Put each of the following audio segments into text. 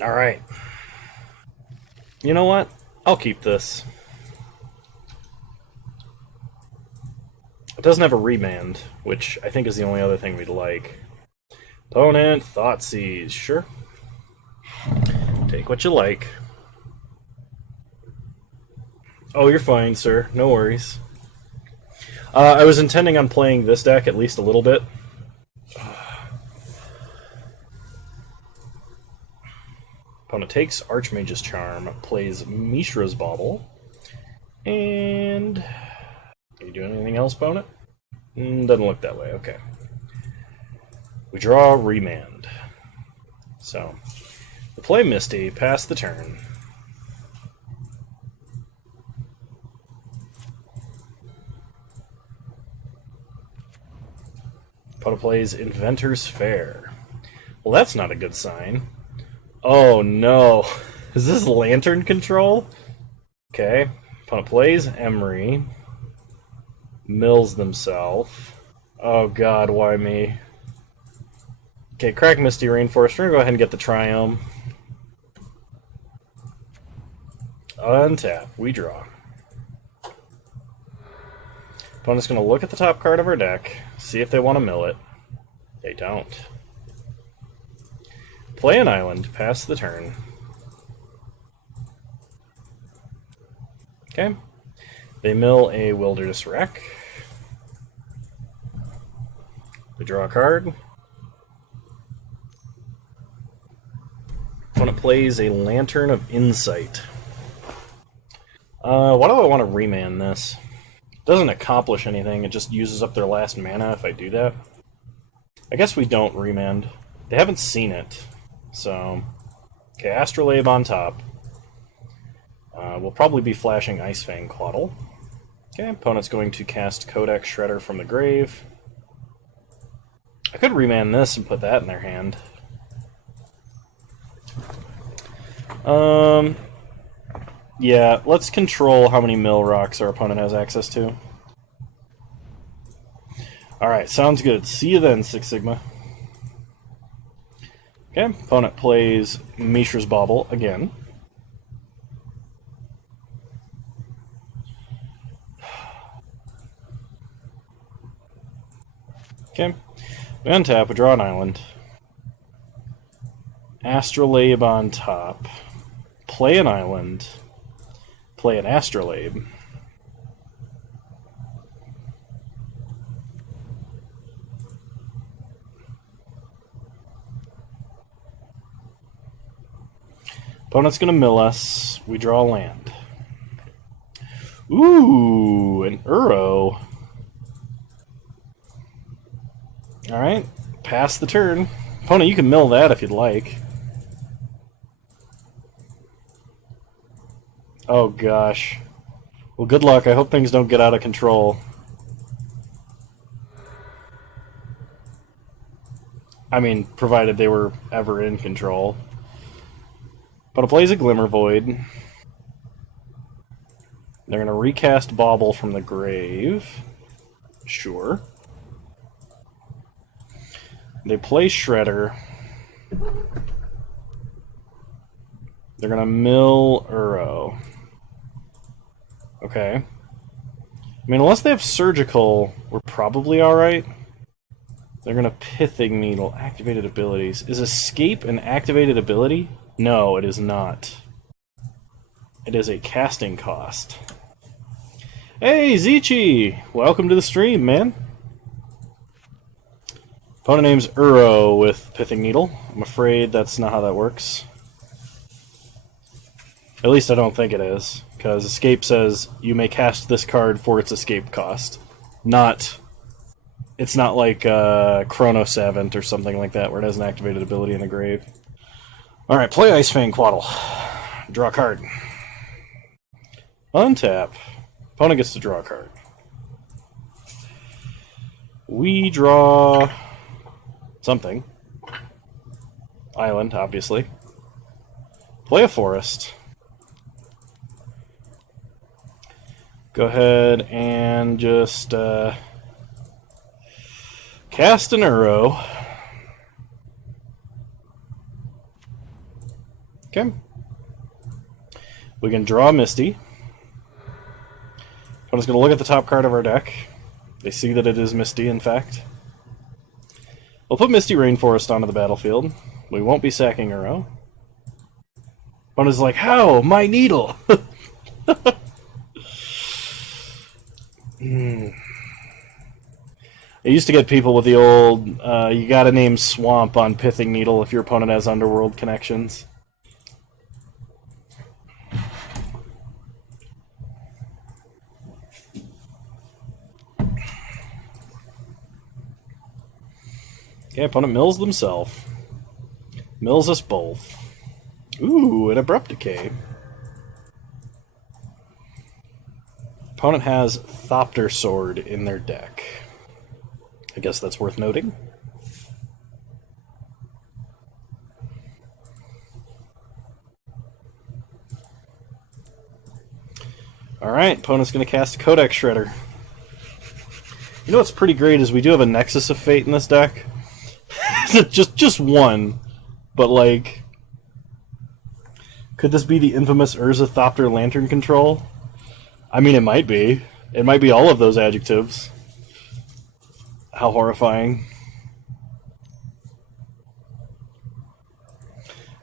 Alright. You know what? I'll keep this. It doesn't have a remand, which I think is the only other thing we'd like. Opponent, Thoughtseize. Sure. Take what you like. Oh, you're fine, sir. No worries. I was intending on playing this deck at least a little bit. Opponent takes Archmage's Charm, plays Mishra's Bauble, and... Are you doing anything else, opponent? Doesn't look that way, okay. We draw Remand. So, we play Misty, pass the turn. Opponent plays Inventor's Fair. Well, that's not a good sign. Oh no. Is this Lantern control? Okay. Opponent plays Emery. Mills themselves. Oh god, why me? Okay, crack Misty Rainforest. We're gonna go ahead and get the Triome. Untap. We draw. Opponent's gonna look at the top card of our deck, see if they want to mill it. They don't. Play an island, pass the turn. Okay. They mill a Wilderness Wreck. We draw a card. Opponent plays a Lantern of Insight. Why do I want to remand this? It doesn't accomplish anything, it just uses up their last mana if I do that. I guess we don't remand. They haven't seen it. So, okay, Astrolabe on top. We'll probably be flashing Icefang Quaddle. Okay, opponent's going to cast Codex Shredder from the grave. I could remand this and put that in their hand. Yeah, let's control how many mill rocks our opponent has access to. Alright, sounds good. See you then, Six Sigma. Okay, opponent plays Mishra's Bauble again. Okay, we untap, we draw an island. Astrolabe on top. Play an island. Play an Astrolabe. Opponent's gonna mill us. We draw land. Ooh, an Uro. Alright, pass the turn. Opponent, you can mill that if you'd like. Oh gosh. Well, good luck. I hope things don't get out of control. I mean, provided they were ever in control. But it plays a Glimmer Void. They're going to recast Bauble from the grave. Sure. They play Shredder. They're going to mill Uro. Okay. I mean, unless they have Surgical, we're probably alright. They're going to Pithing Needle. Activated abilities. Is Escape an activated ability? No, it is not. It is a casting cost. Hey, Zichi! Welcome to the stream, man. Opponent name's Uro with Pithing Needle. I'm afraid that's not how that works. At least I don't think it is, because Escape says you may cast this card for its escape cost. It's not like Chrono Savant or something like that, where it has an activated ability in the grave. Alright, play Icefang Quaddle. Draw a card. Untap. Opponent gets to draw a card. We draw something. Island, obviously. Play a forest. Go ahead and just cast an Uro. Okay. We can draw Misty. I'm just going to look at the top card of our deck. They see that it is Misty, in fact. We'll put Misty Rainforest onto the battlefield. We won't be sacking Uro. Opponent's like, how? My needle! I used to get people with the old, you gotta name Swamp on Pithing Needle if your opponent has Underworld connections. Okay, opponent mills themselves. Mills us both. Ooh, an Abrupt Decay. Opponent has Thopter Sword in their deck. I guess that's worth noting. Alright, opponent's going to cast Codex Shredder. You know what's pretty great is we do have a Nexus of Fate in this deck. just one. But, like... Could this be the infamous Urza Thopter Lantern control? I mean, it might be. It might be all of those adjectives. How horrifying.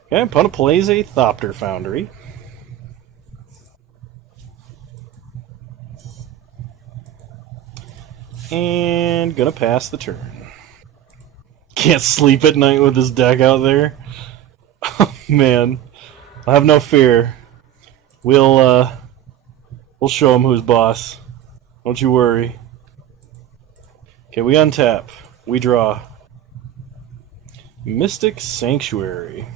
Okay, opponent plays a Thopter Foundry. And gonna pass the turn. Can't sleep at night with this deck out there. Oh, man. I have no fear. We'll show him who's boss. Don't you worry. Okay, we untap. We draw. Mystic Sanctuary.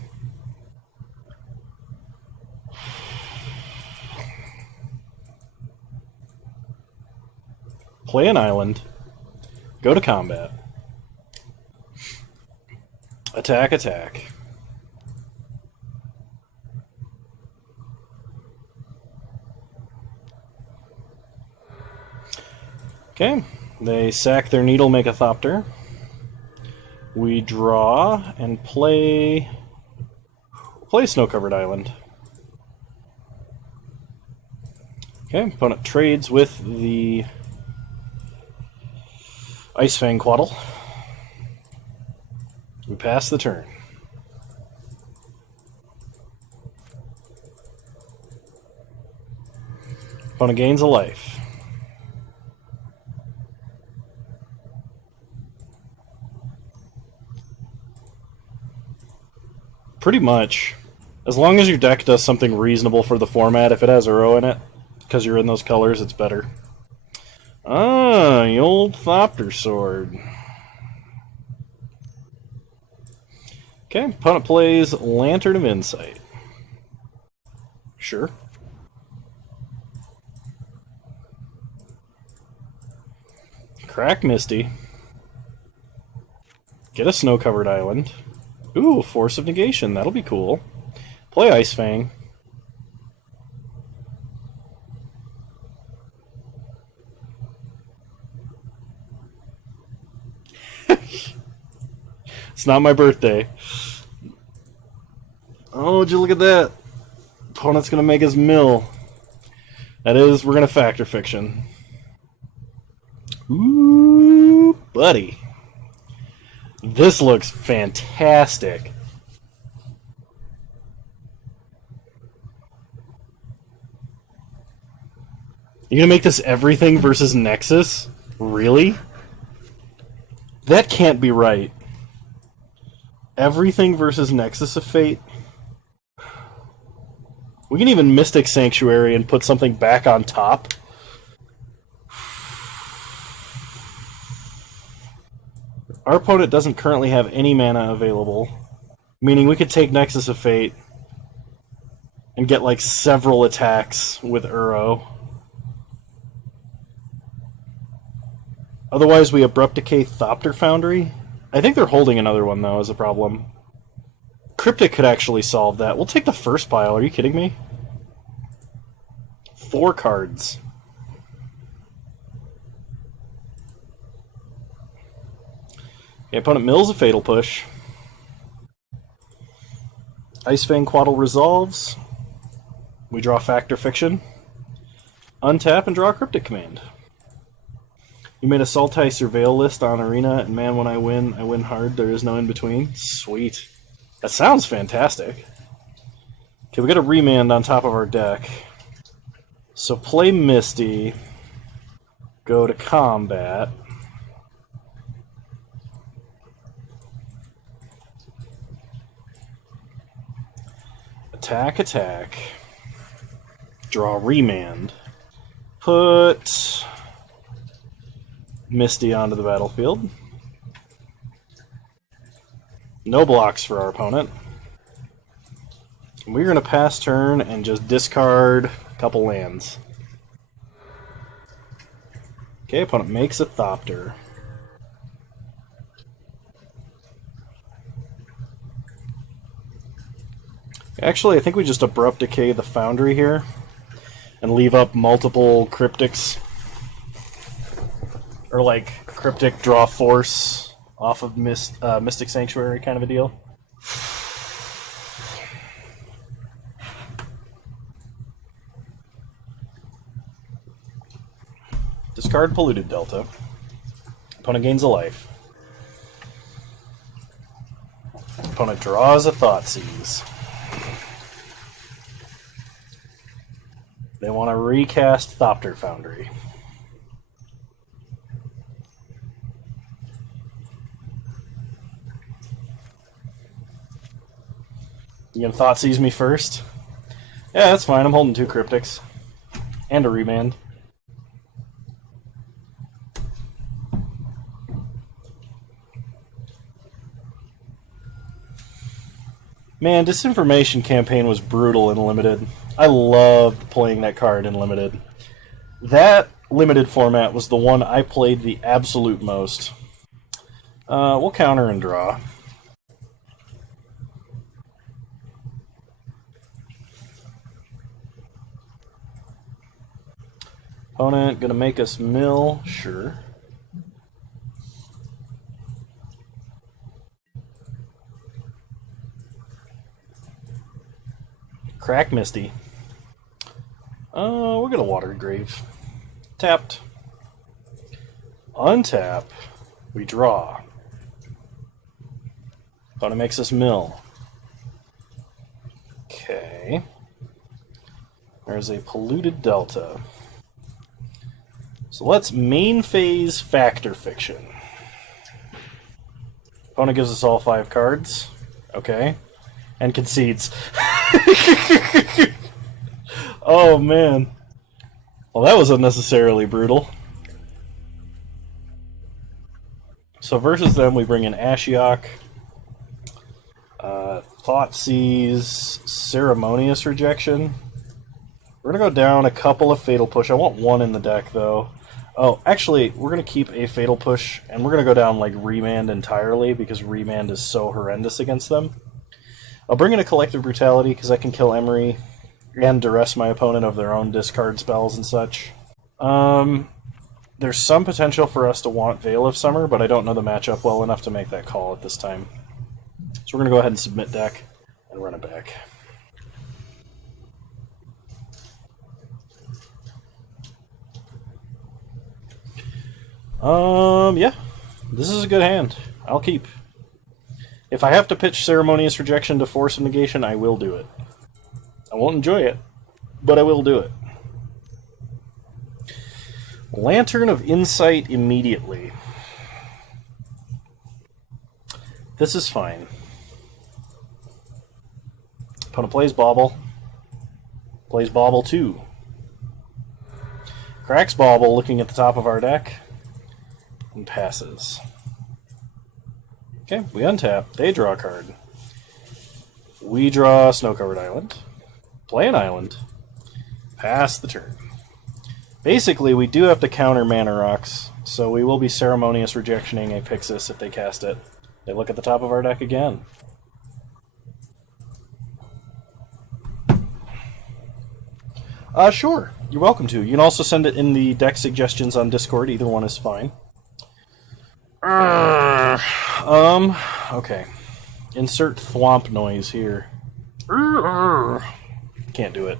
Play an island. Go to combat. Attack, attack. Okay, they sack their needle, make a Thopter. We draw and play Snow-Covered Island. Okay, opponent trades with the Ice Fang Quaddle. We pass the turn. Opponent gains a life. Pretty much. As long as your deck does something reasonable for the format, if it has Uro in it, because you're in those colors, it's better. Ah, the old Thopter Sword. Okay, opponent plays Lantern of Insight. Sure. Crack Misty. Get a Snow-Covered Island. Ooh, Force of Negation. That'll be cool. Play Ice Fang. It's not my birthday. Oh, would you look at that? Opponent's gonna make his mill. That is, we're gonna Factor Fiction. Ooh, buddy. This looks fantastic. You're gonna make this everything versus Nexus? Really? That can't be right. Everything versus Nexus of Fate? We can even Mystic Sanctuary and put something back on top. Our opponent doesn't currently have any mana available, meaning we could take Nexus of Fate and get like several attacks with Uro. Otherwise, we Abrupt Decay Thopter Foundry. I think they're holding another one, though, as a problem. Cryptic could actually solve that. We'll take the first pile. Are you kidding me? 4 cards. The opponent mills a Fatal Push. Ice Fang Quaddle resolves. We draw Fact or Fiction. Untap and draw a Cryptic Command. You made a Sultai Surveil list on Arena, and man, when I win hard. There is no in-between. Sweet. That sounds fantastic. Okay, we got a Remand on top of our deck. So play Misty. Go to combat. Attack, attack. Draw Remand. Put Misty onto the battlefield. No blocks for our opponent. We're going to pass turn and just discard a couple lands. Okay, opponent makes a Thopter. Actually, I think we just Abrupt Decay the Foundry here and leave up multiple Cryptics. Or like Cryptic Draw Force off of Mystic Sanctuary kind of a deal. Discard Polluted Delta. Opponent gains a life. Opponent draws a Thoughtseize. They want to recast Thopter Foundry. You gonna Thoughtseize me first? Yeah, that's fine. I'm holding 2 Cryptics. And a Remand. Man, Disinformation Campaign was brutal in Limited. I loved playing that card in Limited. That Limited format was the one I played the absolute most. We'll counter and draw. Opponent gonna make us mill, sure. Crack Misty. We're gonna Water Grave. Tapped. Untap. We draw. Opponent makes us mill. Okay. There's a Polluted Delta. So let's main phase Fact or Fiction. Opponent gives us all 5 cards. Okay. And concedes. Oh, man. Well, that was unnecessarily brutal. So versus them, we bring in Ashiok, Thoughtseize, Ceremonious Rejection. We're going to go down a couple of Fatal Push. I want 1 in the deck, though. Oh, actually, we're going to keep a Fatal Push, and we're going to go down, like, Remand entirely, because Remand is so horrendous against them. I'll bring in a Collective Brutality, because I can kill Emery and duress my opponent of their own discard spells and such. There's some potential for us to want Veil of Summer, but I don't know the matchup well enough to make that call at this time. So we're going to go ahead and submit deck and run it back. Yeah. This is a good hand. I'll keep. If I have to pitch Ceremonious Rejection to force a negation, I will do it. I won't enjoy it, but I will do it. Lantern of Insight immediately. This is fine. Opponent plays Bauble. Plays Bauble 2. Cracks Bauble, looking at the top of our deck, and passes. Okay, we untap. They draw a card. We draw Snow-Covered Island. Play an island. Pass the turn. Basically, we do have to counter Mana Rocks, so we will be Ceremonious Rejectioning a Pixis if they cast it. They look at the top of our deck again. Sure. You're welcome to. You can also send it in the deck suggestions on Discord. Either one is fine. Okay. Insert thwomp noise here. Can't do it.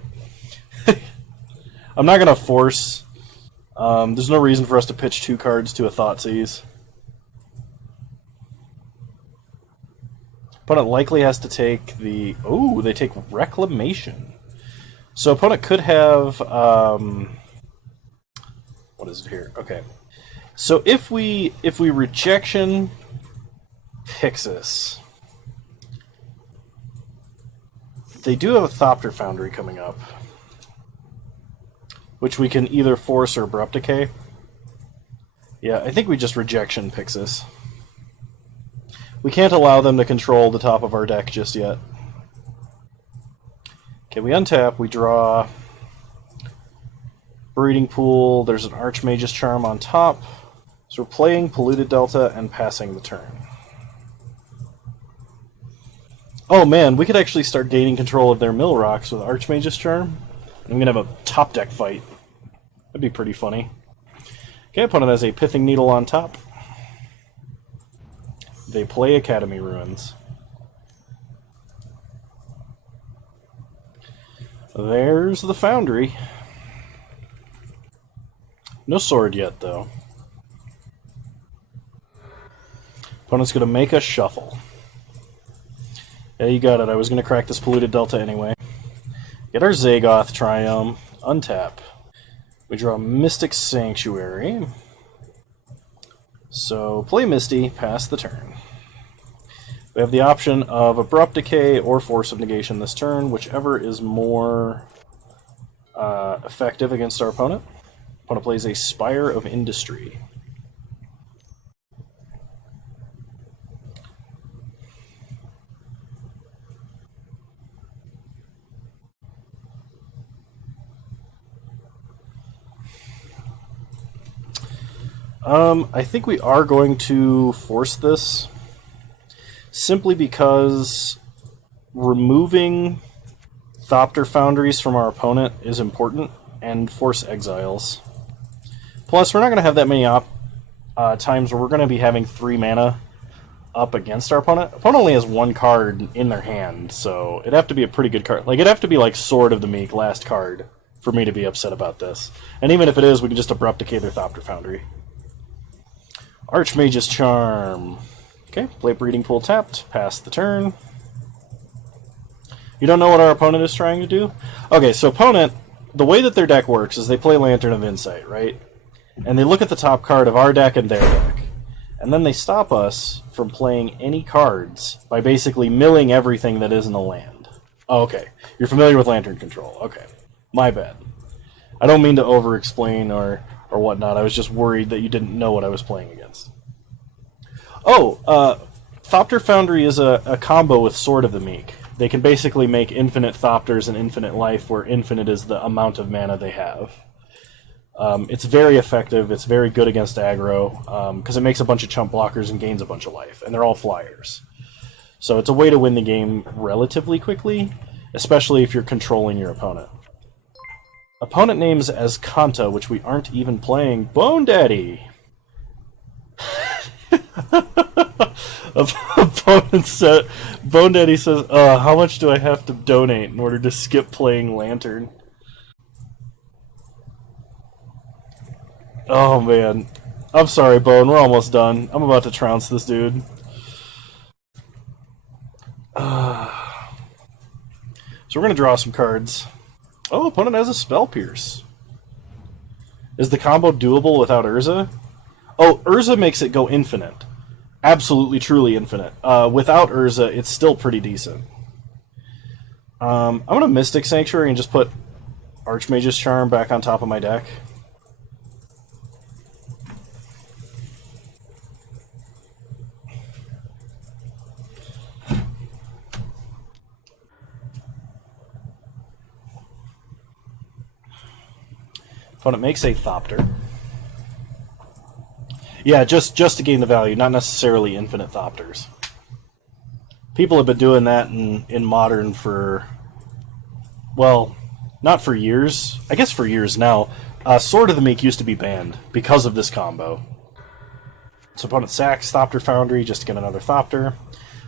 I'm not going to force... there's no reason for us to pitch 2 cards to a Thoughtseize. Opponent likely has to take the... Oh, they take Reclamation. So opponent could have... what is it here? Okay. So if we rejection Pixis, they do have a Thopter Foundry coming up, which we can either force or Abrupt Decay. Yeah, I think we just rejection Pixis. We can't allow them to control the top of our deck just yet. Okay, we untap, we draw Breeding Pool, there's an Archmage's Charm on top, so we're playing Polluted Delta and passing the turn. Oh man, we could actually start gaining control of their Mill Rocks with Archmage's Charm. I'm gonna have a top deck fight. That'd be pretty funny. Okay, opponent has a Pithing Needle on top. They play Academy Ruins. There's the Foundry. No sword yet, though. Opponent's going to make us shuffle. Yeah, you got it. I was going to crack this Polluted Delta anyway. Get our Zagoth Triumph. Untap. We draw Mystic Sanctuary. So, play Misty, pass the turn. We have the option of Abrupt Decay or Force of Negation this turn, whichever is more effective against our opponent. Opponent plays a Spire of Industry. I think we are going to force this, simply because removing Thopter Foundries from our opponent is important, and force exiles. Plus, we're not going to have that many times where we're going to be having 3 mana up against our opponent. Opponent only has 1 card in their hand, so it'd have to be a pretty good card. Like, it'd have to be like Sword of the Meek, last card, for me to be upset about this. And even if it is, we can just Abrupt Decay their Thopter Foundry. Archmage's Charm. Okay, play Breeding Pool tapped, pass the turn. You don't know what our opponent is trying to do? Okay, so opponent, the way that their deck works is they play Lantern of Insight, right? And they look at the top card of our deck and their deck. And then they stop us from playing any cards by basically milling everything that isn't a land. Oh, okay. You're familiar with Lantern Control. Okay. My bad. I don't mean to over-explain or whatnot. I was just worried that you didn't know what I was playing against. Oh, Thopter Foundry is a combo with Sword of the Meek. They can basically make infinite Thopters and infinite life, where infinite is the amount of mana they have. It's very effective. It's very good against aggro, because it makes a bunch of chump blockers and gains a bunch of life, and they're all flyers. So it's a way to win the game relatively quickly, especially if you're controlling your opponent. Opponent names as Kanta, which we aren't even playing. Bone Daddy! Opponent said, Bone Daddy says, how much do I have to donate in order to skip playing Lantern? Oh man. I'm sorry, Bone, we're almost done. I'm about to trounce this dude. So we're gonna draw some cards. Oh, opponent has a Spell Pierce. Is the combo doable without Urza? Oh, Urza makes it go infinite. Absolutely, truly infinite. Without Urza, it's still pretty decent. I'm going to Mystic Sanctuary and just put Archmage's Charm back on top of my deck. Opponent makes a Thopter. Yeah, just to gain the value, not necessarily infinite Thopters. People have been doing that in Modern for, well, not for years. I guess for years now. Sword of the Meek used to be banned because of this combo. So opponent sacks Thopter Foundry just to get another Thopter.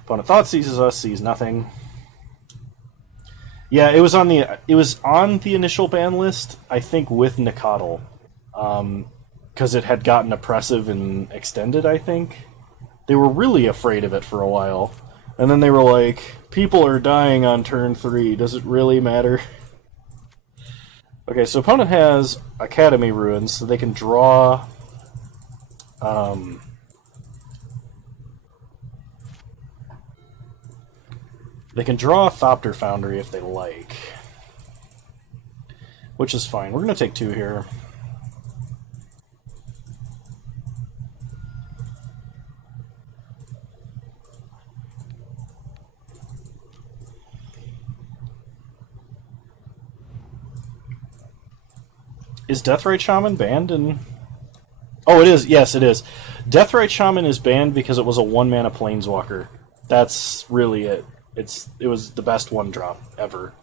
Opponent Thoughtseizes us, sees nothing. Yeah, it was on the initial ban list, I think, with Nikadal, because it had gotten oppressive and extended. I think they were really afraid of it for a while, and then they were like, "People are dying on turn 3. Does it really matter?" Okay, so opponent has Academy Ruins, so they can draw. Um, they can draw a Thopter Foundry if they like, which is fine. We're going to take 2 here. Is Deathrite Shaman banned in... Oh, it is. Yes, it is. Deathrite Shaman is banned because it was a 1-mana Planeswalker. That's really it. It was the best 1-drop ever.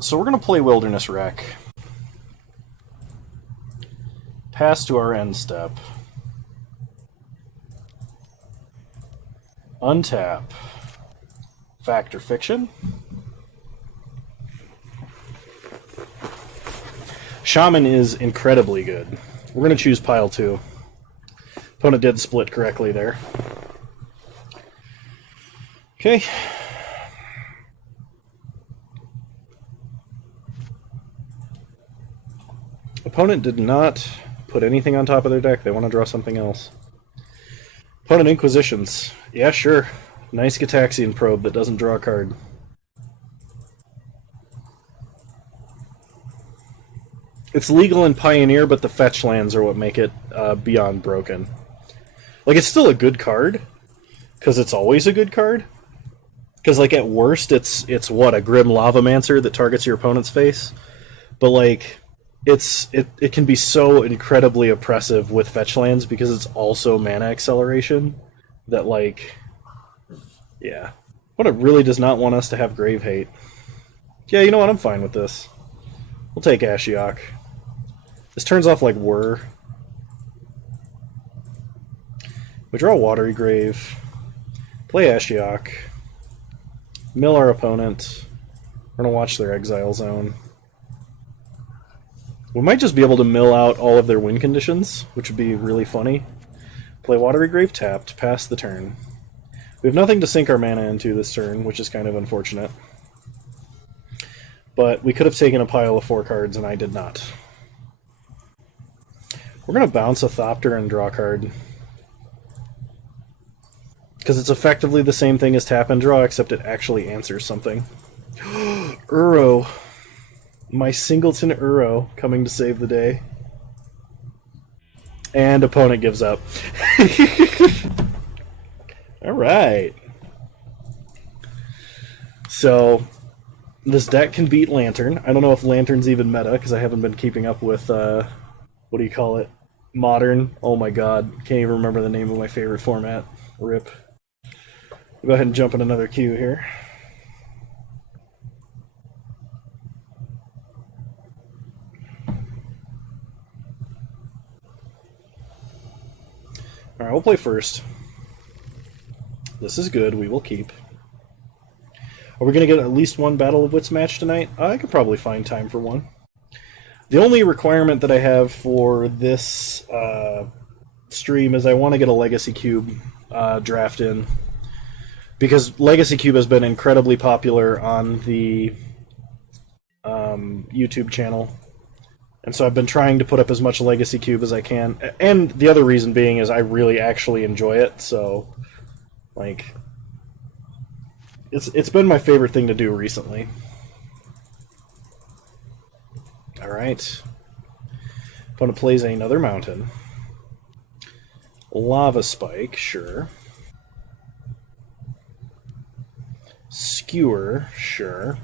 So we're going to play Wilderness Wreck. Pass to our end step. Untap. Fact or Fiction. Shaman is incredibly good. We're going to choose pile 2. Opponent did split correctly there. Okay. Opponent did not put anything on top of their deck. They want to draw something else. Opponent Inquisitions. Yeah, sure. Nice Gitaxian Probe that doesn't draw a card. It's legal in Pioneer, but the fetch lands are what make it beyond broken. Like, it's still a good card, because it's always a good card. Because, like, at worst, it's what, a Grim Lavamancer that targets your opponent's face? But, like, it can be so incredibly oppressive with fetch lands because it's also mana acceleration that, like, yeah. But it really does not want us to have Grave Hate. Yeah, you know what? I'm fine with this. We'll take Ashiok. This turns off, like, Whir. We draw Watery Grave. Play Ashiok. Mill our opponent. We're going to watch their Exile Zone. We might just be able to mill out all of their win conditions, which would be really funny. Play Watery Grave tapped, pass the turn. We have nothing to sink our mana into this turn, which is kind of unfortunate. But we could have taken a pile of 4 cards, and I did not. We're going to bounce a Thopter and draw a card. Because it's effectively the same thing as tap and draw, except it actually answers something. Uro. My Singleton Uro coming to save the day. And opponent gives up. Alright. So, this deck can beat Lantern. I don't know if Lantern's even meta, because I haven't been keeping up with, what do you call it? Modern. Oh my god. Can't even remember the name of my favorite format. RIP. We'll go ahead and jump in another queue here. Alright, we'll play first. This is good. We will keep. Are we going to get at least one Battle of Wits match tonight? I could probably find time for one. The only requirement that I have for this stream is I want to get a Legacy Cube draft in. Because Legacy Cube has been incredibly popular on the YouTube channel. And so I've been trying to put up as much Legacy Cube as I can. And the other reason being is I really actually enjoy it, so... like... It's been my favorite thing to do recently. Alright. Opponent plays another mountain. Lava Spike, sure. Skewer, sure.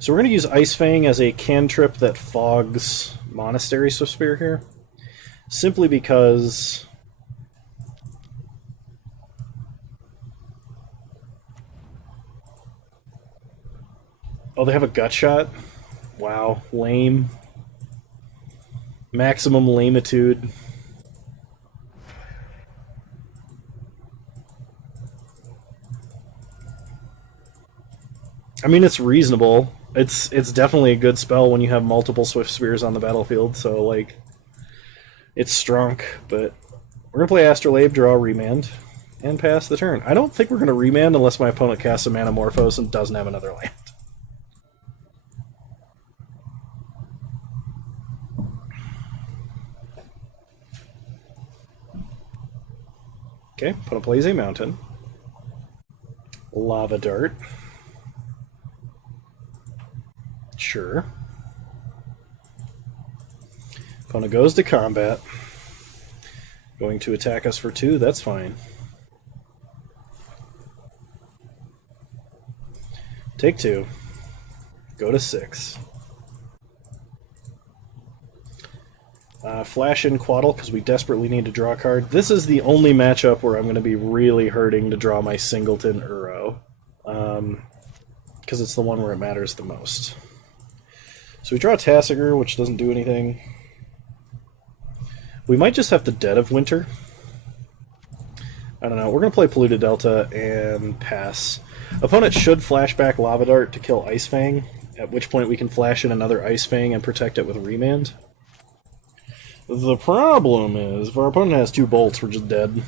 So we're going to use Ice Fang as a cantrip that fogs Monastery Swiftspear here. Simply because... oh, they have a gut shot? Wow, lame. Maximum lamitude. I mean, it's reasonable. It's definitely a good spell when you have multiple Swift Spears on the battlefield, so, like, it's strong, but we're going to play Astrolabe, draw Remand, and pass the turn. I don't think we're going to Remand unless my opponent casts a Manamorphose and doesn't have another land. Okay, opponent plays a Mountain. Lava Dart. Sure. Opponent goes to combat. Going to attack us for 2, that's fine. Take 2. Go to 6. Flash in Quaddle because we desperately need to draw a card. This is the only matchup where I'm going to be really hurting to draw my Singleton Uro. Because it's the one where it matters the most. So we draw Tassiger, which doesn't do anything. We might just have the Dead of Winter. I don't know. We're going to play Polluted Delta and pass. Opponent should flashback Lava Dart to kill Ice Fang, at which point we can flash in another Ice Fang and protect it with Remand. The problem is, if our opponent has 2 bolts, we're just dead.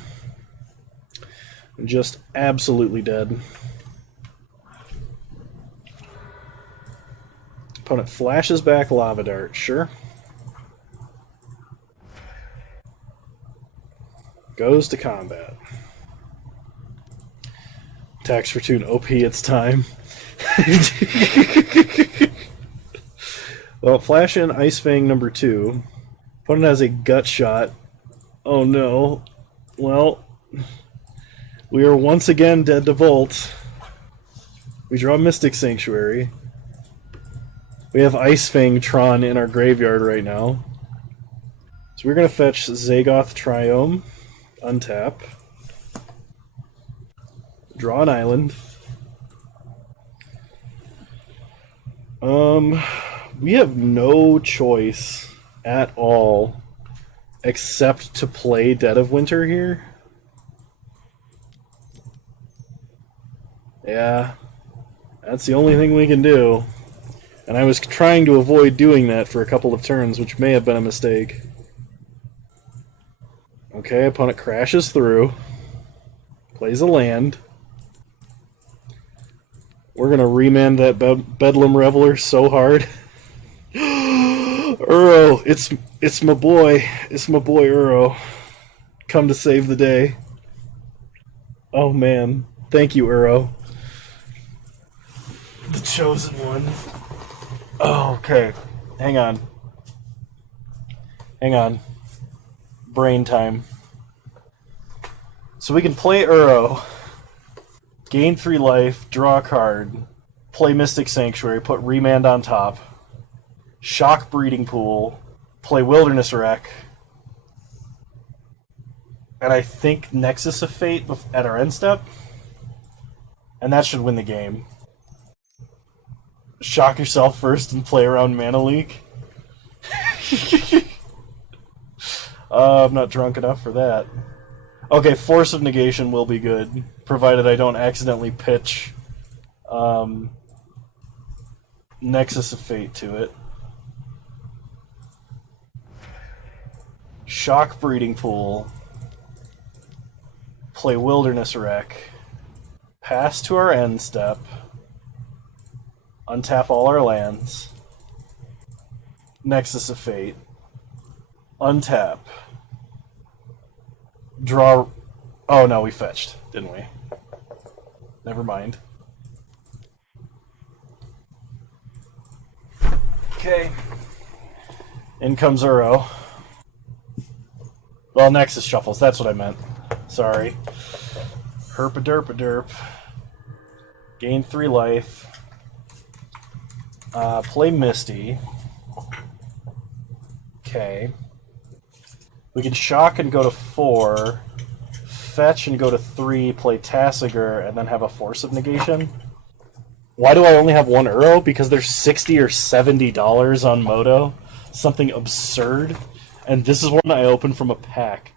Just absolutely dead. Opponent flashes back Lava Dart, sure. Goes to combat. Attacks for 2 and OP, it's time. Well, flash in Ice Fang number 2. Opponent has a Gut Shot. Oh no. Well, we are once again dead to Volt. We draw Mystic Sanctuary. We have Ice Fang Tron in our graveyard right now. So we're going to fetch Zagoth Triome, untap, draw an island. We have no choice at all except to play Dead of Winter here. Yeah, that's the only thing we can do. And I was trying to avoid doing that for a couple of turns, which may have been a mistake. Okay, opponent crashes through. Plays a land. We're going to remand that Bedlam Reveler so hard. Uro, it's my boy. It's my boy Uro. Come to save the day. Oh man. Thank you, Uro. The chosen one. Oh, okay. Hang on. Hang on. Brain time. So we can play Uro, gain 3 life, draw a card, play Mystic Sanctuary, put Remand on top, shock Breeding Pool, play Wilderness Wreck, and I think Nexus of Fate at our end step, and that should win the game. Shock yourself first and play around Mana Leak. I'm not drunk enough for that. Okay, Force of Negation will be good, provided I don't accidentally pitch Nexus of Fate to it. Shock Breeding Pool. Play Wilderness Wreck. Pass to our end step. Untap all our lands. Nexus of Fate. Untap. Draw... Oh no, we fetched, didn't we? Never mind. Okay. In comes Uro. Well, Nexus shuffles, that's what I meant. Sorry. Herpa-derpa-derp. Gain 3 life. Play Misty. Okay. We can shock and go to 4, fetch and go to 3, play Tassiger, and then have a Force of Negation. Why do I only have 1 Uro? Because there's $60 or $70 on Moto. Something absurd. And this is one I opened from a pack.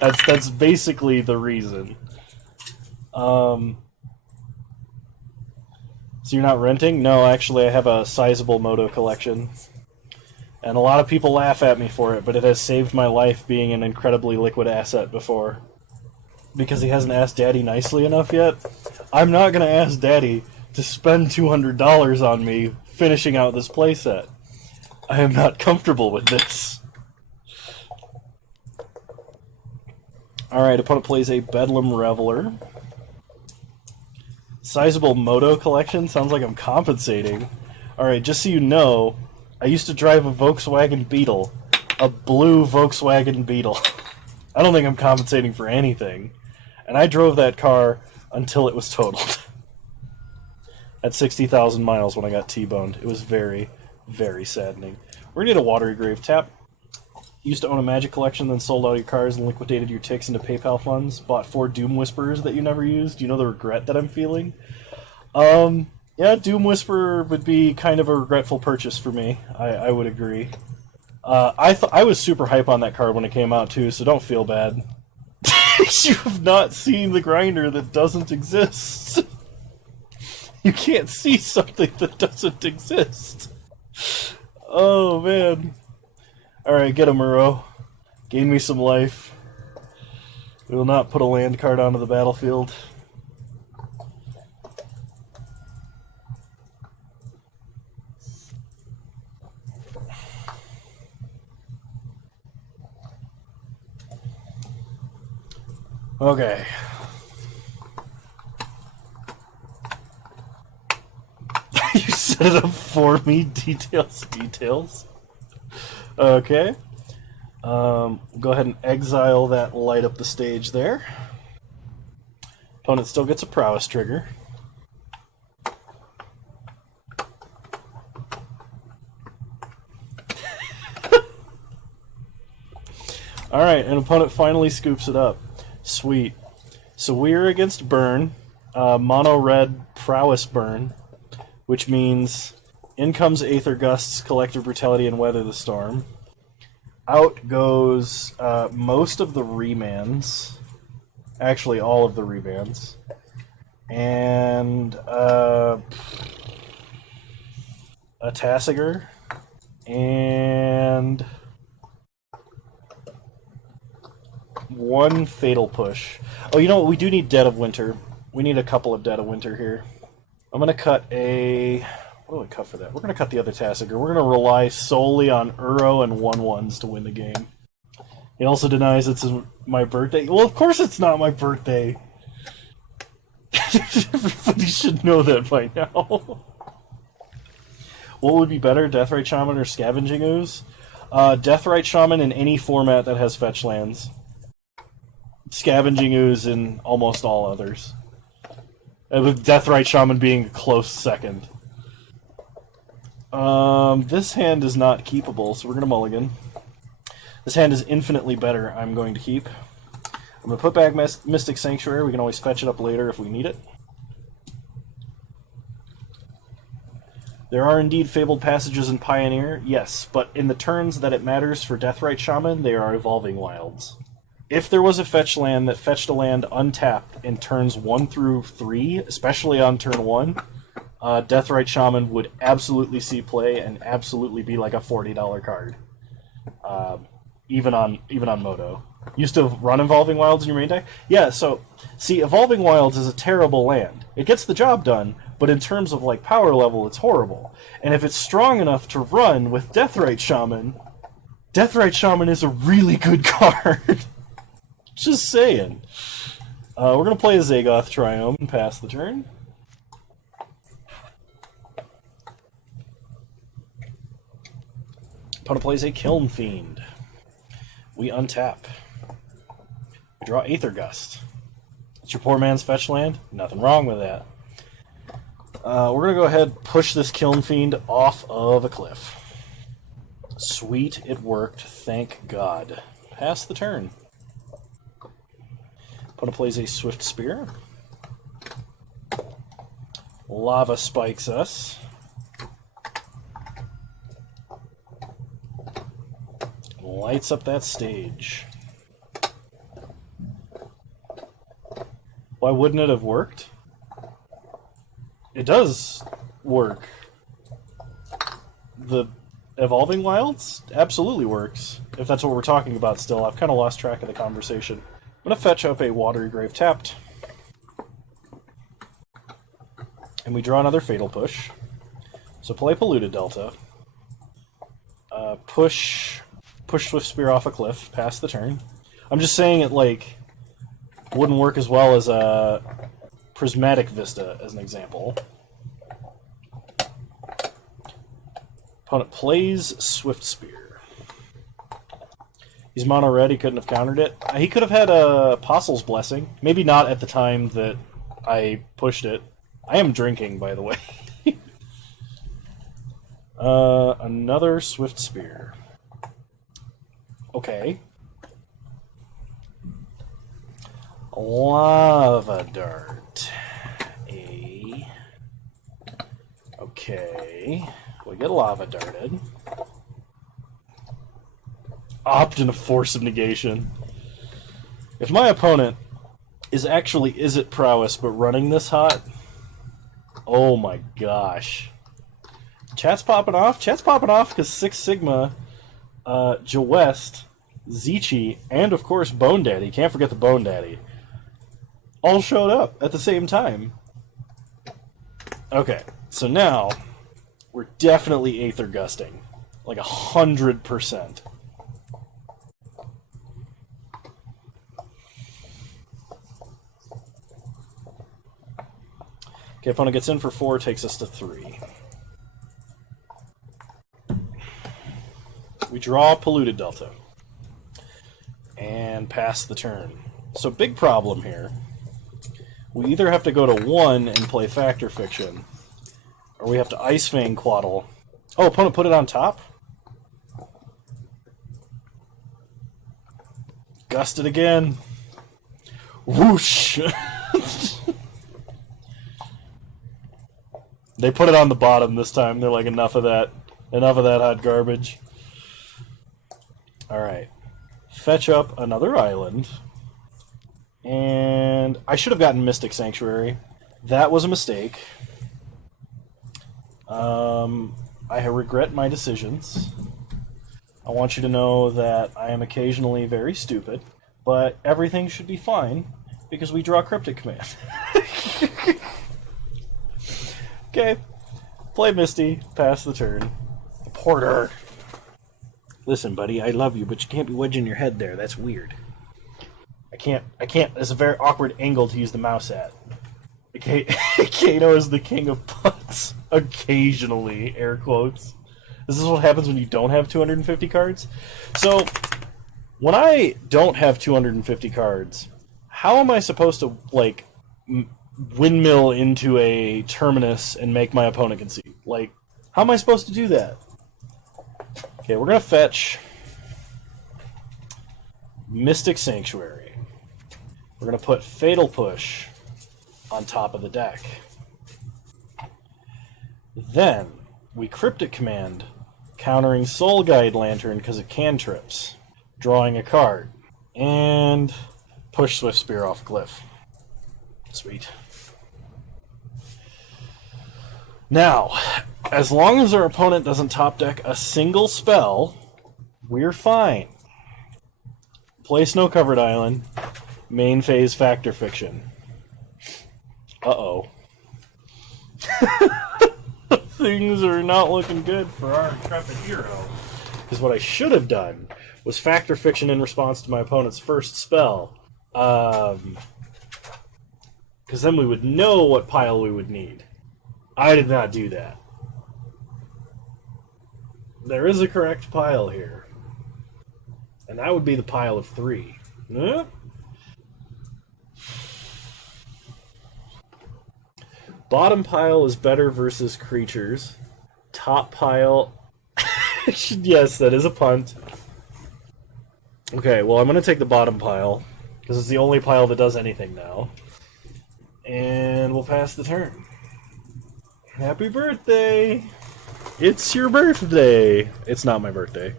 That's basically the reason. So you're not renting? No, actually I have a sizable moto collection. And a lot of people laugh at me for it, but it has saved my life being an incredibly liquid asset before. Because he hasn't asked Daddy nicely enough yet, I'm not going to ask Daddy to spend $200 on me finishing out this playset. I am not comfortable with this. Alright, opponent plays a Bedlam Reveler. Sizable moto collection? Sounds like I'm compensating. Alright, just so you know, I used to drive a Volkswagen Beetle. A blue Volkswagen Beetle. I don't think I'm compensating for anything. And I drove that car until it was totaled. At 60,000 miles when I got T-boned. It was very, very saddening. We're going to need a Watery Grave tap. You used to own a Magic collection, then sold all your cars and liquidated your ticks into PayPal funds. Bought 4 Doom Whisperers that you never used. Do you know the regret that I'm feeling? Yeah, Doom Whisperer would be kind of a regretful purchase for me. I would agree. I was super hype on that card when it came out, too, so don't feel bad. You have not seen the grinder that doesn't exist. You can't see something that doesn't exist. Oh, man. Alright, get him, Muro. Gain me some life. We will not put a land card onto the battlefield. Okay. You set it up for me. Details. Okay. Go ahead and exile that light up the stage there. Opponent still gets a prowess trigger. Alright, and opponent finally scoops it up. Sweet. So we're against Burn. Mono red prowess burn, which means in comes Aether Gusts, Collective Brutality, and Weather the Storm. Out goes most of the remands. Actually, all of the remands. And a Tassiger. And 1 Fatal Push. Oh, you know what? We do need Dead of Winter. We need a couple of Dead of Winter here. I'm going to cut a... What do I cut for that? We're going to cut the other Tassiger. We're going to rely solely on Uro and 1/1s to win the game. He also denies it's my birthday. Well, of course it's not my birthday. Everybody should know that by now. What would be better, Deathrite Shaman or Scavenging Ooze? Deathrite Shaman in any format that has fetch lands. Scavenging Ooze in almost all others. With Deathrite Shaman being a close second. This hand is not keepable, so we're going to mulligan. This hand is infinitely better. I'm going to keep. I'm going to put back Mystic Sanctuary. We can always fetch it up later if we need it. There are indeed Fabled Passages in Pioneer, yes, but in the turns that it matters for Deathrite Shaman, they are Evolving Wilds. If there was a fetch land that fetched a land untapped in turns 1 through 3, especially on turn 1, Deathrite Shaman would absolutely see play and absolutely be like a $40 card. Even on Moto. Used to run Evolving Wilds in your main deck? Yeah, so, see, Evolving Wilds is a terrible land. It gets the job done, but in terms of, like, power level, it's horrible. And if it's strong enough to run with Deathrite Shaman is a really good card. Just saying. We're going to play a Zagoth Triome and pass the turn. Opponent plays a Kiln Fiend. We untap. We draw Aether Gust. It's your poor man's fetch land. Nothing wrong with that. We're going to go ahead and push this Kiln Fiend off of a cliff. Sweet, it worked. Thank God. Pass the turn. Opponent plays a Swift Spear. Lava spikes us. Lights up that stage. Why wouldn't it have worked? It does work. The Evolving Wilds absolutely works, if that's what we're talking about still. I've kind of lost track of the conversation. I'm going to fetch up a Watery Grave tapped. And we draw another Fatal Push. So play Polluted Delta. Push Swift Spear off a cliff, pass the turn. I'm just saying it, like, wouldn't work as well as a Prismatic Vista, as an example. Opponent plays Swift Spear. He's mono red, he couldn't have countered it. He could have had a Apostle's Blessing. Maybe not at the time that I pushed it. I am drinking, by the way. Another Swift Spear. Okay. Lava Dart. Okay. We get Lava Darted. Opt in a Force of Negation. If my opponent is actually Izzet Prowess but running this hot, oh my gosh. Chat's popping off? Chat's popping off because Six Sigma, Jawest, Zichi, and of course Bone Daddy, can't forget the Bone Daddy, all showed up at the same time. Okay, so now we're definitely Aether Gusting. Like 100%. Okay, opponent gets in for 4, takes us to 3. We draw Polluted Delta. And pass the turn. So big problem here. We either have to go to 1 and play Factor Fiction, or we have to Ice Fang Quaddle. Oh, opponent put it on top? Gust it again. Whoosh! They put it on the bottom this time. They're like, enough of that. Enough of that hot garbage. Alright. Fetch up another island. And I should have gotten Mystic Sanctuary. That was a mistake. I regret my decisions. I want you to know that I am occasionally very stupid, but everything should be fine because we draw Cryptic Command. Okay. Play Misty, pass the turn. Porter. Listen, buddy, I love you, but you can't be wedging your head there. That's weird. I can't. It's a very awkward angle to use the mouse at. Kano is the king of putts. Occasionally, air quotes. This is what happens when you don't have 250 cards. So, when I don't have 250 cards, how am I supposed to, like, windmill into a terminus and make my opponent concede? Like, how am I supposed to do that? Okay, we're going to fetch Mystic Sanctuary. We're going to put Fatal Push on top of the deck. Then, we Cryptic Command, countering Soul Guide Lantern because it cantrips, drawing a card, and push Swift Spear off cliff. Sweet. Now, as long as our opponent doesn't top deck a single spell, we're fine. Play Snow-Covered Island, main phase Factor Fiction. Uh-oh. Things are not looking good for our intrepid hero. Because what I should have done was Factor Fiction in response to my opponent's first spell. Because then we would know what pile we would need. I did not do that. There is a correct pile here. And that would be the pile of 3. Bottom pile is better versus creatures. Top pile... Yes, that is a punt. Okay, well, I'm going to take the bottom pile, because it's the only pile that does anything now. And we'll pass the turn. Happy birthday! It's your birthday! It's not my birthday.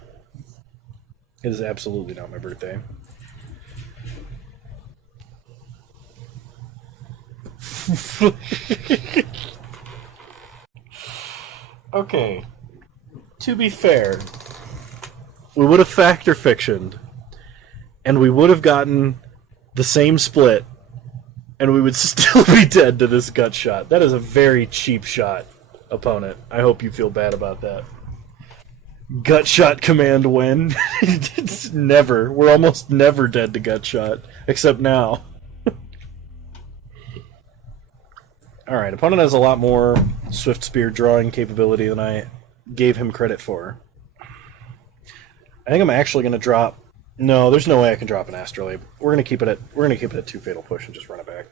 It is absolutely not my birthday. Okay. To be fair, we would have fact or fictioned, and we would have gotten the same split, and we would still be dead to this gut shot. That is a very cheap shot, opponent. I hope you feel bad about that. Gut shot command win. It's never. We're almost never dead to gut shot, except now. Alright, opponent has a lot more Swift Spear drawing capability than I gave him credit for. I think I'm actually going to drop... No, there's no way I can drop an Astrolabe. We're going to keep it at 2 Fatal Push and just run it back.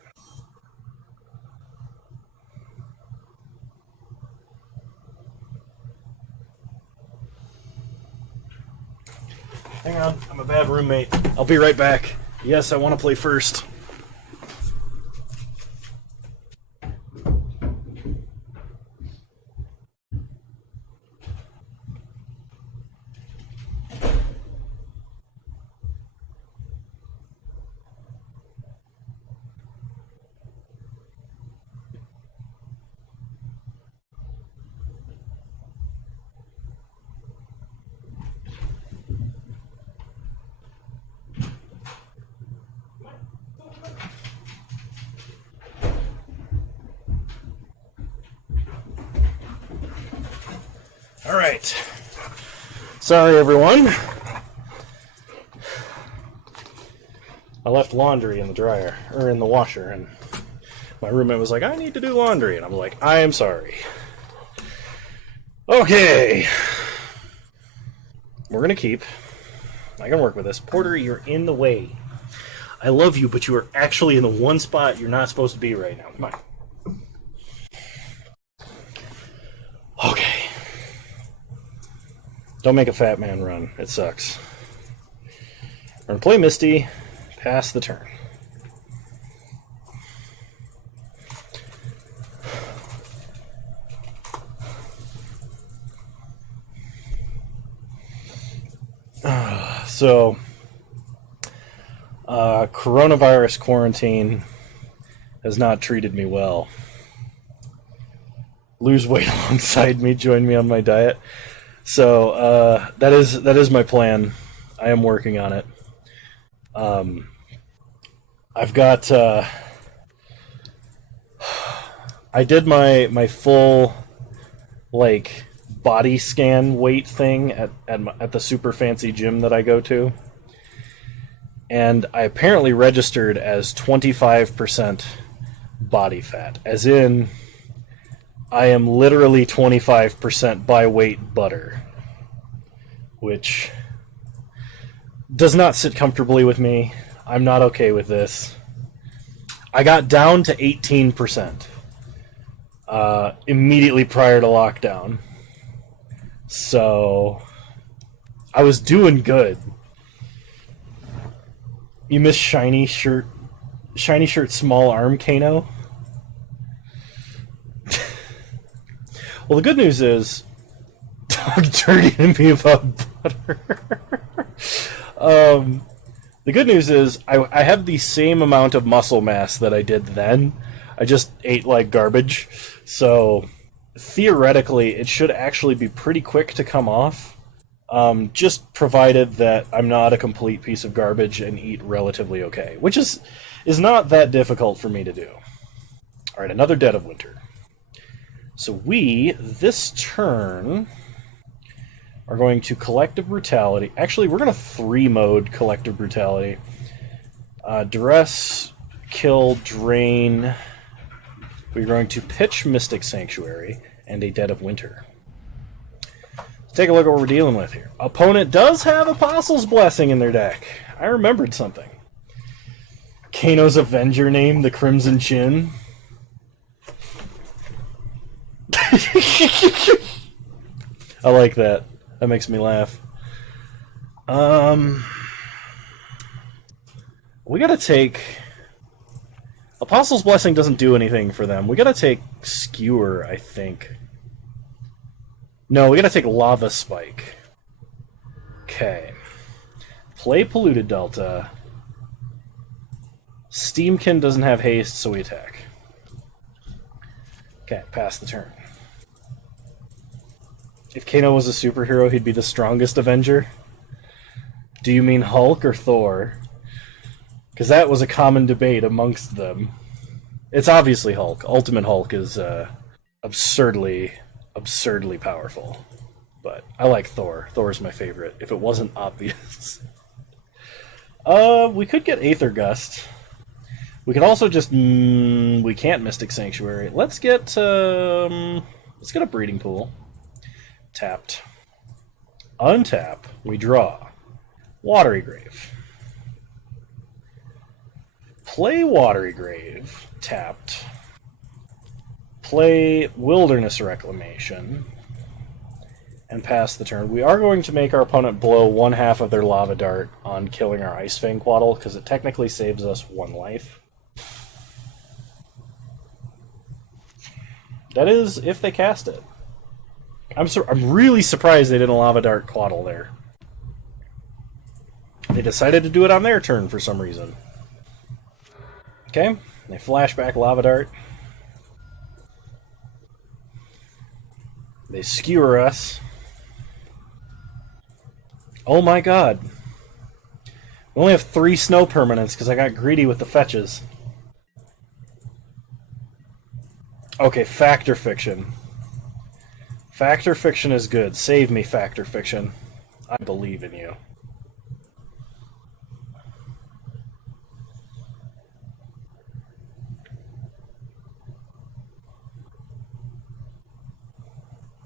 Hang on, I'm a bad roommate. I'll be right back. Yes, I want to play first. Alright. Sorry, everyone. I left laundry in the dryer, or in the washer, and my roommate was like, I need to do laundry, and I'm like, I am sorry. Okay. We're gonna keep. I can work with this. Porter, you're in the way. I love you, but you are actually in the one spot you're not supposed to be right now. Come on. Okay. Don't make a fat man run. It sucks. We're going to play Misty, pass the turn. So, coronavirus quarantine has not treated me well. Lose weight alongside me, join me on my diet. So that is my plan. I am working on it. I've got. I did my full like body scan weight thing at the super fancy gym that I go to, and I apparently registered as 25% body fat, as in. I am literally 25% by weight butter, which does not sit comfortably with me. I'm not okay with this. I got down to 18% immediately prior to lockdown, so I was doing good. You miss shiny shirt, small arm Kano? Well, the good news is, talk dirty to me about butter. The good news is, I have the same amount of muscle mass that I did then. I just ate like garbage. So, theoretically, it should actually be pretty quick to come off. Just provided that I'm not a complete piece of garbage and eat relatively okay. Which is not that difficult for me to do. Alright, another Dead of Winter. So we, this turn, are going to Collective Brutality. Actually, we're going to 3-mode Collective Brutality. Duress, Kill, Drain. We're going to pitch Mystic Sanctuary and a Dead of Winter. Let's take a look at what we're dealing with here. Opponent does have Apostle's Blessing in their deck. I remembered something. Kano's Avenger name, the Crimson Chin. I like that. That makes me laugh. We gotta take... Apostle's Blessing doesn't do anything for them. We gotta take Skewer, I think. No, we gotta take Lava Spike. Okay. Play Polluted Delta. Steamkin doesn't have haste, so we attack. Okay, pass the turn. If Kano was a superhero, he'd be the strongest Avenger. Do you mean Hulk or Thor? Because that was a common debate amongst them. It's obviously Hulk. Ultimate Hulk is absurdly powerful. But I like Thor. Thor's my favorite, if it wasn't obvious. We could get Aether Gust. We could also just... we can't Mystic Sanctuary. Let's get a Breeding Pool. Tapped. Untap. We draw. Watery Grave. Play Watery Grave. Tapped. Play Wilderness Reclamation. And pass the turn. We are going to make our opponent blow 1/2 of their Lava Dart on killing our Ice Fang Quaddle, because it technically saves us 1 life. That is, if they cast it. I'm really surprised they didn't Lava Dart Quaddle there. They decided to do it on their turn for some reason. Okay, they flashback Lava Dart. They skewer us. Oh my god. We only have 3 snow permanents because I got greedy with the fetches. Okay, Factor Fiction. Factor Fiction is good. Save me, Factor Fiction. I believe in you.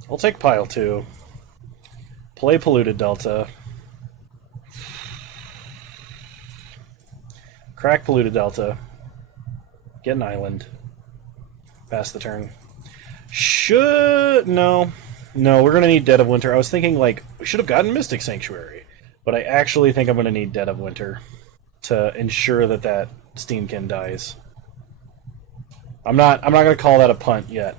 I'll take Pile 2. Play Polluted Delta. Crack Polluted Delta. Get an island. Pass the turn. No. No, we're going to need Dead of Winter. I was thinking, like, we should have gotten Mystic Sanctuary. But I actually think I'm going to need Dead of Winter to ensure that that Steamkin dies. I'm not going to call that a punt yet.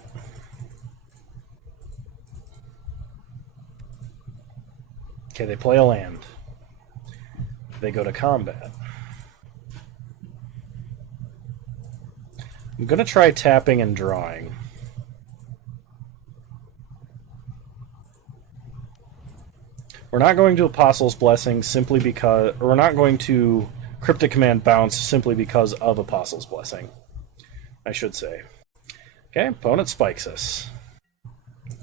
Okay, they play a land. They go to combat. I'm going to try tapping and drawing. We're not going to Apostle's Blessing simply because... Or we're not going to Cryptic Command Bounce simply because of Apostle's Blessing, I should say. Okay, opponent spikes us.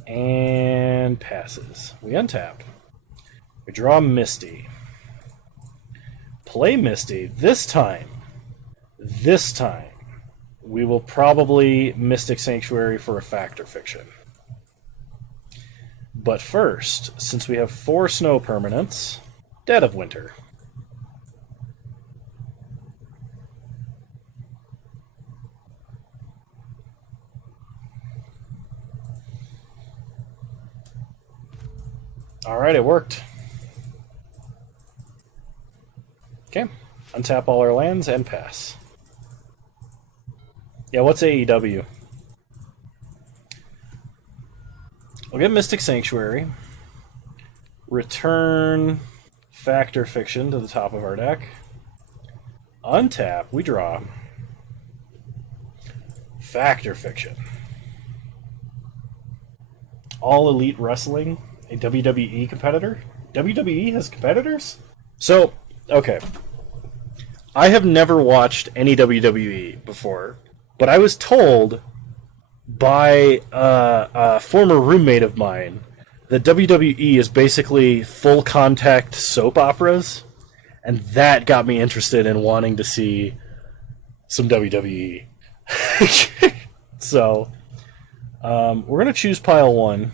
And passes. We untap. We draw Misty. Play Misty. This time, we will probably Mystic Sanctuary for a Factor Fiction. But first, since we have 4 snow permanents, Dead of Winter. Alright, it worked. Okay, untap all our lands and pass. Yeah, what's AEW? We'll get Mystic Sanctuary. Return Factor Fiction to the top of our deck. Untap, we draw. Factor Fiction. All Elite Wrestling, a WWE competitor? WWE has competitors? So, okay. I have never watched any WWE before, but I was told by a former roommate of mine that WWE is basically full contact soap operas, and that got me interested in wanting to see some WWE. So, we're going to choose Pile 1,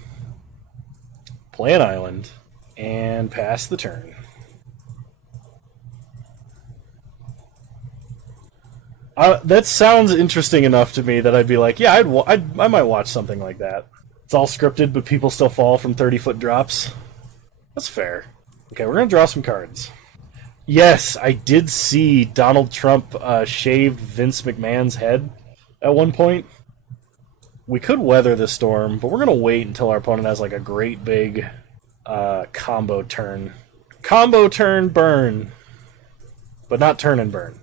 play an island, and pass the turn. That sounds interesting enough to me that I'd be like, yeah, I might watch something like that. It's all scripted, but people still fall from 30-foot drops. That's fair. Okay, we're going to draw some cards. Yes, I did see Donald Trump shaved Vince McMahon's head at one point. We could weather the storm, but we're going to wait until our opponent has like a great big combo turn. Combo turn, burn. But not turn and burn.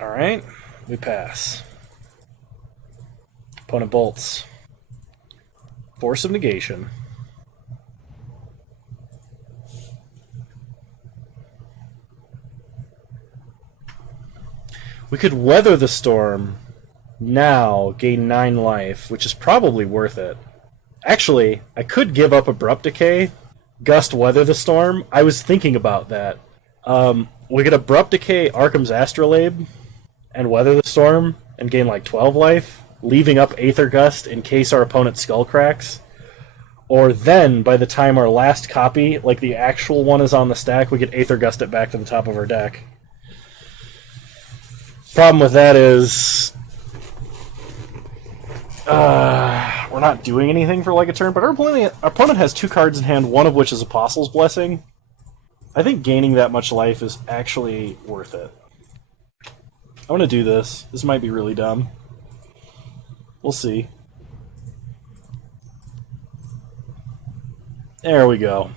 Alright, we pass. Opponent bolts. Force of Negation. We could weather the storm now, gain 9 life, which is probably worth it. Actually, I could give up Abrupt Decay, Gust Weather the Storm. I was thinking about that. We could Abrupt Decay Arkham's Astrolabe and Weather the Storm and gain like 12 life, leaving up Aether Gust in case our opponent skull cracks. Or then, by the time our last copy, like the actual one, is on the stack, we could Aether Gust it back to the top of our deck. Problem with that is we're not doing anything for like a turn, but our opponent has 2 cards in hand, one of which is Apostle's Blessing. I think gaining that much life is actually worth it. I want to do this. This might be really dumb. We'll see. There we go.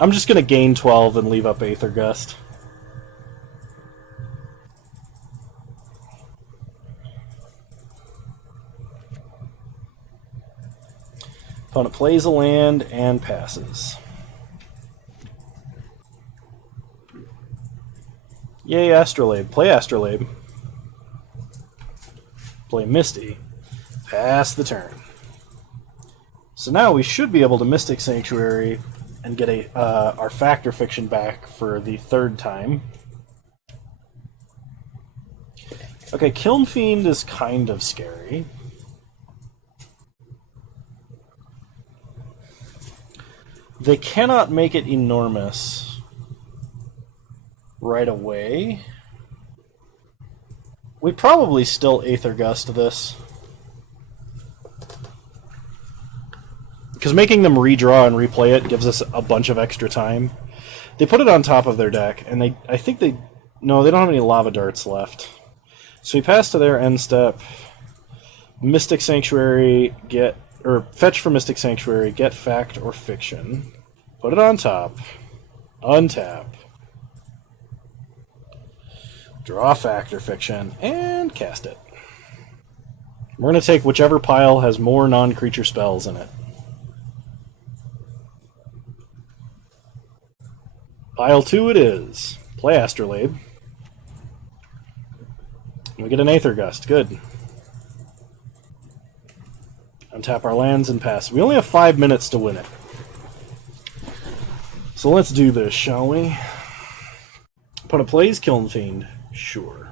I'm just going to gain 12 and leave up Aether Gust. Opponent plays a land and passes. Yay, Astrolabe. Play Astrolabe. Play Misty. Pass the turn. So now we should be able to Mystic Sanctuary and get our Factor Fiction back for the 3rd time. Okay, Kiln Fiend is kind of scary. They cannot make it enormous right away. We probably still Aether Gust this. Because making them redraw and replay it gives us a bunch of extra time. They put it on top of their deck, and I think they don't have any Lava Darts left. So we pass to their end step. Mystic Sanctuary, fetch from Mystic Sanctuary, get Fact or Fiction. Put it on top. Untap. Draw Fact or Fiction, and cast it. We're going to take whichever pile has more non-creature spells in it. Pile 2 it is. Play Astrolabe. We get an Aether Gust. Good. Untap our lands and pass. We only have 5 minutes to win it. So let's do this, shall we? Opponent plays Kiln Fiend. Sure.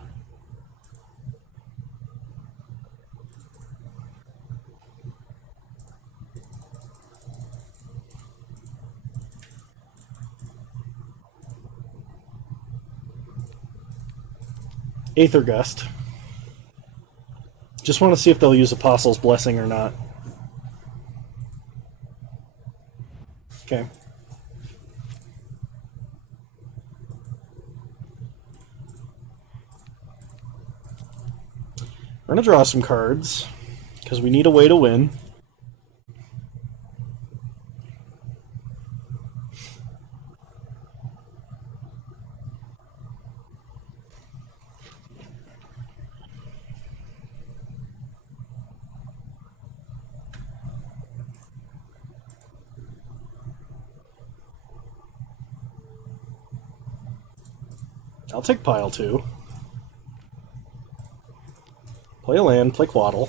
Aether Gust. Just want to see if they'll use Apostle's Blessing or not. Okay. We're going to draw some cards, because we need a way to win. I'll take pile 2. Play a land, play Quaddle.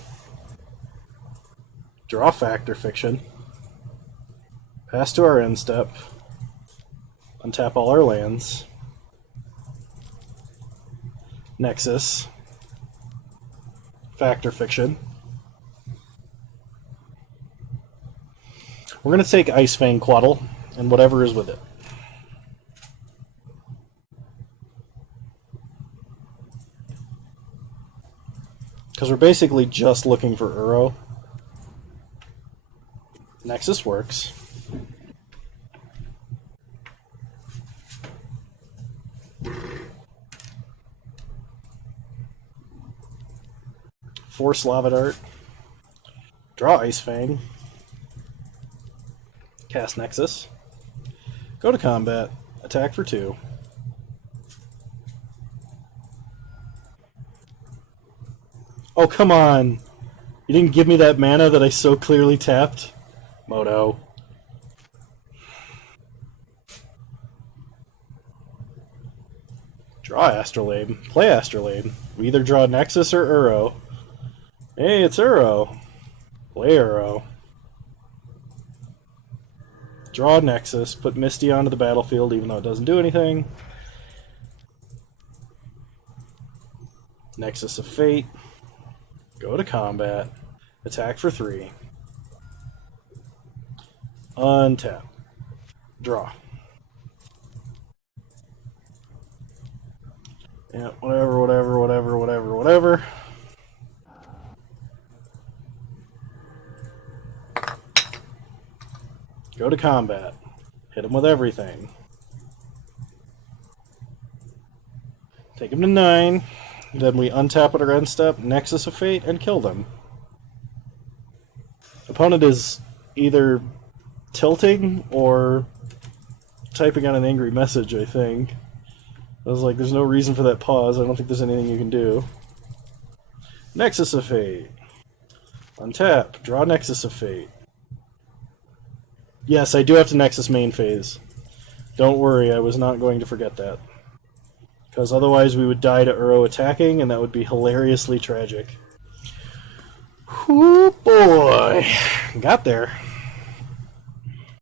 Draw Fact or Fiction. Pass to our end step. Untap all our lands. Nexus. Fact or Fiction. We're going to take Ice Fang Quaddle and whatever is with it. Because we're basically just looking for Uro. Nexus works. Force Lava Dart. Draw Ice Fang. Cast Nexus. Go to combat. Attack for 2. Oh, come on! You didn't give me that mana that I so clearly tapped? Moto. Draw Astrolabe. Play Astrolabe. We either draw Nexus or Uro. Hey, it's Uro. Play Uro. Draw Nexus. Put Misty onto the battlefield even though it doesn't do anything. Nexus of Fate. Go to combat. Attack for 3. Untap. Draw. Yeah, whatever. Go to combat. Hit him with everything. Take him to 9. Then we untap at our end step, Nexus of Fate, and kill them. Opponent is either tilting or typing out an angry message, I think. I was like, there's no reason for that pause. I don't think there's anything you can do. Nexus of Fate. Untap. Draw Nexus of Fate. Yes, I do have to Nexus main phase. Don't worry, I was not going to forget that. Because otherwise we would die to Uro attacking, and that would be hilariously tragic. Whoo boy! Got there.